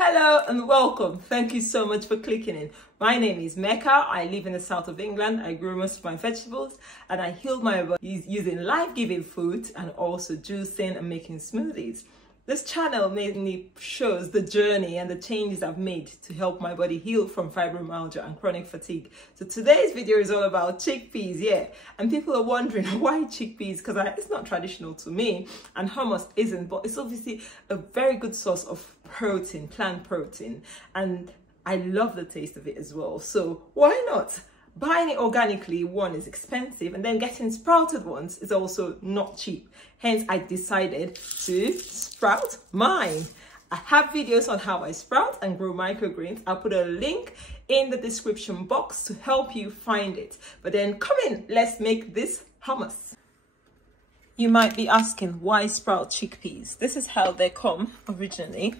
Hello and welcome. Thank you so much for clicking in. My name is Mecca. I live in the south of England. I grow most of my vegetables and I heal my body using life-giving foods and also juicing and making smoothies. This channel mainly shows the journey and the changes I've made to help my body heal from fibromyalgia and chronic fatigue. So today's video is all about chickpeas, and people are wondering why chickpeas, because it's not traditional to me and hummus isn't, but it's obviously a very good source of protein, plant protein, and I love the taste of it as well. So why not? Buying it organically, one, is expensive, and then getting sprouted ones is also not cheap. Hence, I decided to sprout mine. I have videos on how I sprout and grow microgreens. I'll put a link in the description box to help you find it. But then come in, let's make this hummus. You might be asking, why sprout chickpeas? This is how they come originally.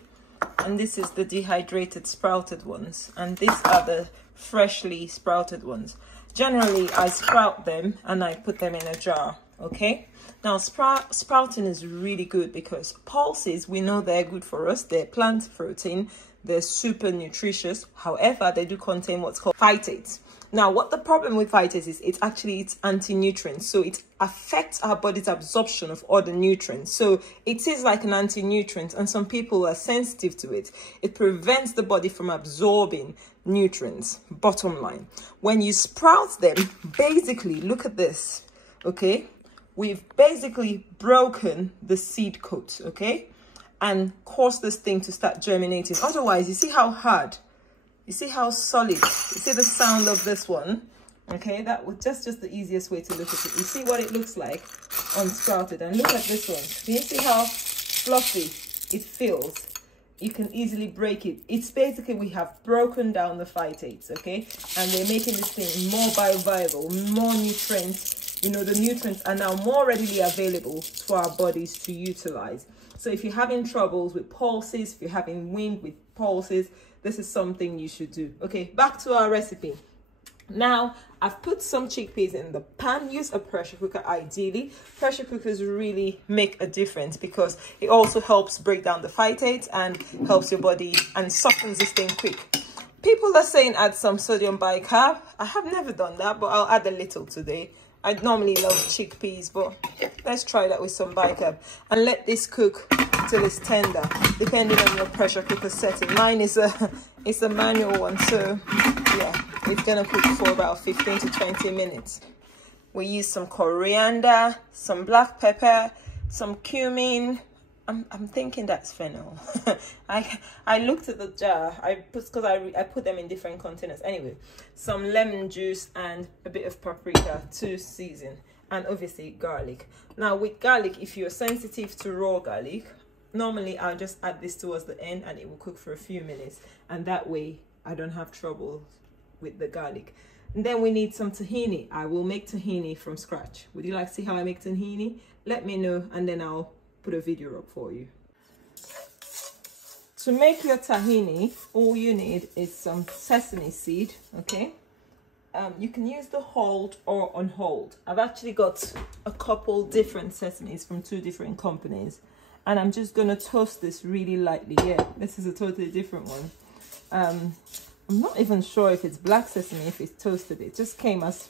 And this is the dehydrated sprouted ones. And these are the freshly sprouted ones. Generally, I sprout them and I put them in a jar, okay? Now, sprouting is really good because pulses, we know they're good for us. They're plant protein. They're super nutritious. However, they do contain what's called phytates. Now, what the problem with phytates is, it's anti-nutrients. So it affects our body's absorption of other nutrients. So it is like an anti-nutrient, and some people are sensitive to it. It prevents the body from absorbing nutrients. Bottom line, when you sprout them, basically, look at this, okay? We've basically broken the seed coat, okay? And caused this thing to start germinating. Otherwise, you see how hard? You see how solid? You see the sound of this one? Okay, that was just the easiest way to look at it. You see what it looks like unsprouted. And look at this one. Can you see how fluffy it feels? You can easily break it. It's basically, we have broken down the phytates, okay? And we're making this thing more bioavailable, more nutrients. You know, the nutrients are now more readily available for our bodies to utilize. So if you're having troubles with pulses, if you're having wind with pulses, this is something you should do. Okay, back to our recipe. Now, I've put some chickpeas in the pan. Use a pressure cooker ideally. Pressure cookers really make a difference because it also helps break down the phytates and helps your body and softens this thing quick. People are saying add some sodium bicarb. I have never done that, but I'll add a little today. I normally love chickpeas, but let's try that with some bicarb. And let this cook till it's tender, depending on your pressure cooker setting. Mine is a manual one, so yeah, it's gonna cook for about 15 to 20 minutes. We use some coriander, some black pepper, some cumin. I'm thinking that's fennel. I looked at the jar. I put them in different containers. Anyway, some lemon juice and a bit of paprika to season, and obviously garlic. Now with garlic, if you're sensitive to raw garlic, normally I'll just add this towards the end and it will cook for a few minutes, and that way I don't have trouble with the garlic. And then we need some tahini. I will make tahini from scratch. Would you like to see how I make tahini? Let me know and then I'll put a video up for you. To make your tahini, all you need is some sesame seed, okay? You can use the hulled or unhulled. I've actually got a couple different sesames from 2 different companies, and I'm just gonna toast this really lightly. Yeah, this is a totally different one. I'm not even sure if it's black sesame, if it's toasted. It just came as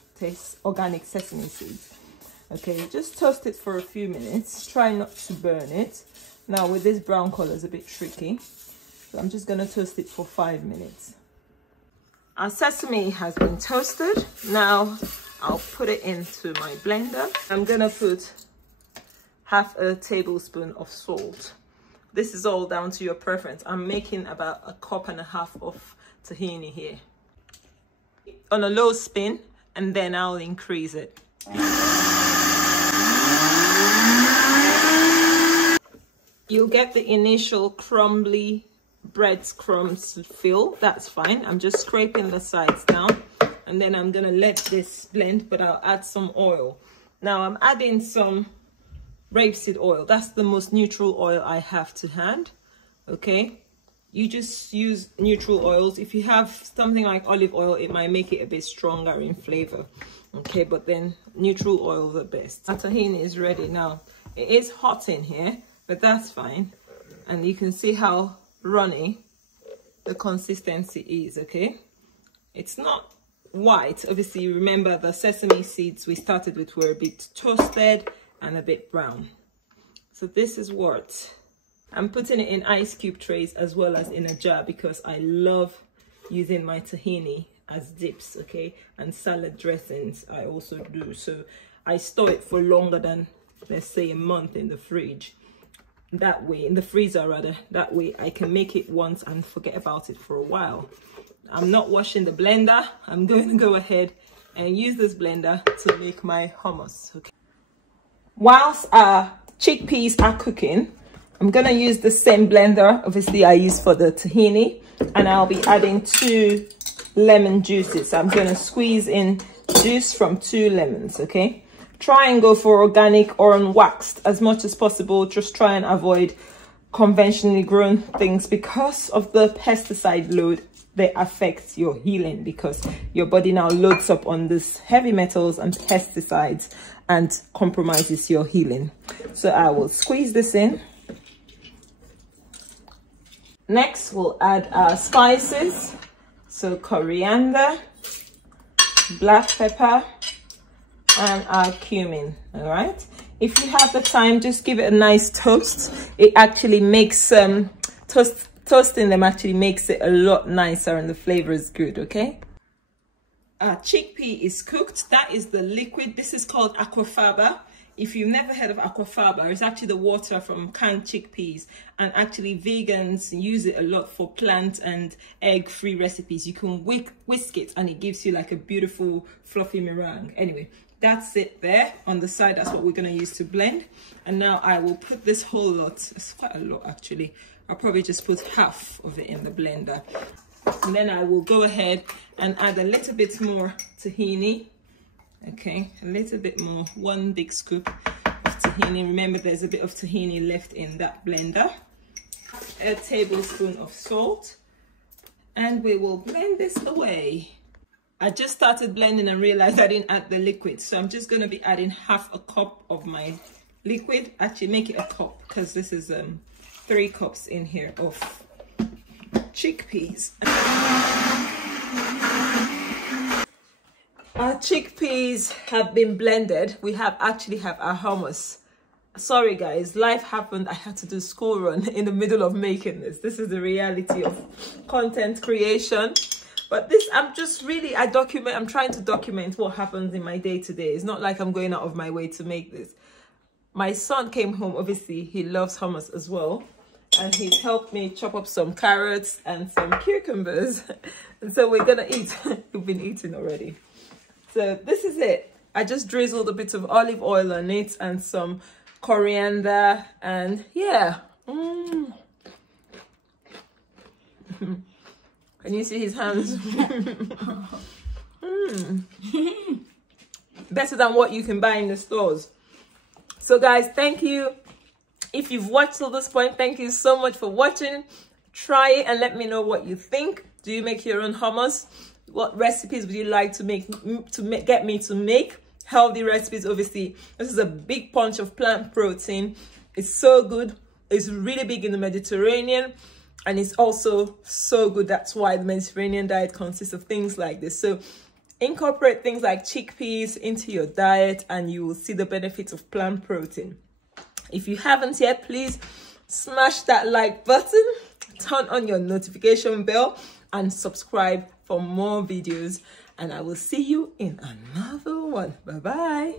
organic sesame seeds. Okay, just toast it for a few minutes. Try not to burn it. Now with this brown color, it's a bit tricky. So I'm just gonna toast it for 5 minutes. Our sesame has been toasted. Now I'll put it into my blender. I'm gonna put half a tablespoon of salt. This is all down to your preference. I'm making about 1.5 cups of tahini here. On a low spin, and then I'll increase it. You'll get the initial crumbly breadcrumbs feel. That's fine. I'm just scraping the sides down, and then I'm gonna let this blend, but I'll add some oil. Now I'm adding some rapeseed oil. That's the most neutral oil I have to hand, okay? You just use neutral oils. If you have something like olive oil, it might make it a bit stronger in flavor, okay? But then neutral oils are best. Our tahini is ready. Now it is hot in here, but that's fine. And you can see how runny the consistency is, okay? It's not white. Obviously, remember the sesame seeds we started with were a bit toasted and a bit brown. So this is what I'm putting it in ice cube trays as well as in a jar, because I love using my tahini as dips, okay? And salad dressings I also do. So I store it for longer than, let's say, a month in the fridge. That way, in the freezer rather, that way I can make it once and forget about it for a while. I'm not washing the blender. I'm going to go ahead and use this blender to make my hummus, okay? Whilst our chickpeas are cooking, I'm going to use the same blender, obviously, I use for the tahini, and I'll be adding 2 lemon juices. I'm going to squeeze in juice from 2 lemons, okay? Try and go for organic or unwaxed as much as possible. Just try and avoid conventionally grown things because of the pesticide load. They affect your healing because your body now loads up on these heavy metals and pesticides and compromises your healing. So I will squeeze this in. Next, we'll add our spices. So coriander, black pepper, and our cumin, all right? If you have the time, just give it a nice toast. It actually makes, toasting them actually makes it a lot nicer and the flavor is good, okay? Our chickpea is cooked. That is the liquid. This is called Aquafaba. If you've never heard of Aquafaba, it's actually the water from canned chickpeas, and actually vegans use it a lot for plant and egg-free recipes. You can whisk it and it gives you like a beautiful fluffy meringue. Anyway, that's it there on the side. That's what we're going to use to blend. And now I will put this whole lot, it's quite a lot actually. I'll probably just put half of it in the blender. And then I will go ahead and add a little bit more tahini. Okay, a little bit more, 1 big scoop of tahini. Remember, there's a bit of tahini left in that blender. A tablespoon of salt, and we will blend this away. I just started blending and realized I didn't add the liquid, so I'm just going to be adding half a cup of my liquid. Actually, make it a cup because this is 3 cups in here of chickpeas. Our chickpeas have been blended. We actually have our hummus. Sorry guys, life happened. I had to do school run in the middle of making this. This is the reality of content creation. But this, I'm trying to document what happens in my day to day. It's not like I'm going out of my way to make this. My son came home, obviously he loves hummus as well. And he helped me chop up some carrots and some cucumbers. And so we're gonna eat. We've been eating already. So this is it. I just drizzled a bit of olive oil on it and some coriander, and yeah. Can you see his hands? Better than what you can buy in the stores. So guys, thank you. If you've watched till this point, thank you so much for watching. Try it and let me know what you think. Do you make your own hummus? What recipes would you like to get me to make? Healthy recipes, obviously. This is a big punch of plant protein. It's so good. It's really big in the Mediterranean, and it's also so good. That's why the Mediterranean diet consists of things like this. So incorporate things like chickpeas into your diet and you will see the benefits of plant protein. If you haven't yet, please smash that like button, turn on your notification bell, and subscribe for more videos. And I will see you in another one. Bye bye.